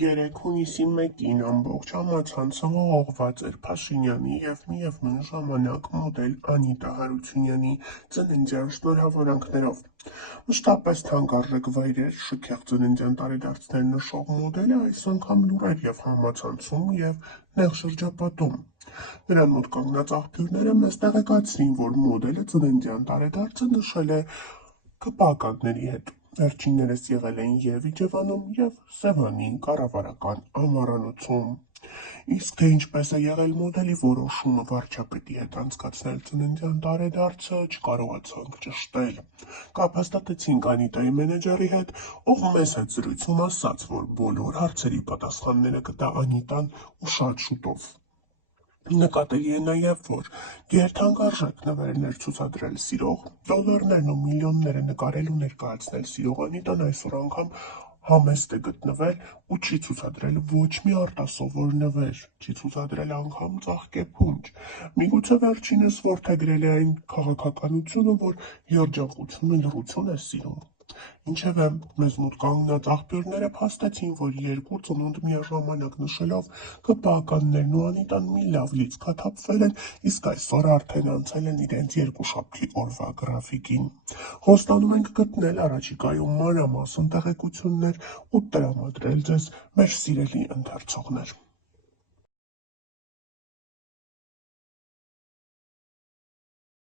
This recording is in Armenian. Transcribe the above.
Երեկ հունիսի 1-ին ամբողջ համացանցը ողողված էր Փաշինյանի և միևնույն ժամանակ մոդել Անիտա Հարությունյանի ծննդյան շնորհավորանքներով։ Մշտապես թանկարժեք վայրեր, շքեղ ծննդյան տարեդարձներ նշող մոդելը այս անգամ լուռ էր համացանցում և նեղ շրջապատում։ Նրան մոտ կանգնած աղբյուրները մեզ տեղեկացրին, որ մոդելը ծննդյան տարեդարձը նշել է ԿՊԱ-ականների հետ։ Վերջիններս եղել էին և՛ Իջևանում, և՛ Սևանի կառավարական ամառանոցում։ Իսկ թե ինչպես է եղել մոդելի որոշումը վարչապետի հետ անցկացնել ծննդյան տարեդարձը, չկարողացանք ճշտել։ Կապ հաստատեցինք Անիտայի մենեջերի հետ, ով մեզ հետ զրույցում ասաց, որ բոլոր հարցերի պատասխանները կտա Անիտան ու շատ շուտով։ Նկատելի է նաև, որ գերթանկարժեք նվերներ ցուցադրել սիրող, դոլարներն ու միլիոնները նկարել ու ներկայացնել սիրող Անիտան այսօր անգամ համեստ է գտնվել ու չի ցուցադրել ոչ մի արտասովոր նվեր, չի ցուցադրել անգամ ծաղկեփունջ։ Միգուցե վերջինս որդեգրել է այն քաղաքականությունը, որ երջանկությունը լռություն է սիրում։ Ինչևէ, մեզ մոտ կանգնած աղբյուրները փաստեցին, որ երկու ծնունդ միաժամանակ նշելով ԿՊԱ-ականներն ու Անիտան մի լավ լիցքաթափվել են, իսկ այսօր արդեն անցել են իրենց երկուշաբթի օրվա գրաֆիկին։ Խոստանում ենք գտնել առաջիկայում մանրամասն տեղեկություններ ու տրամադրել ձեզ, մեր սիրելի ընթերցողներ։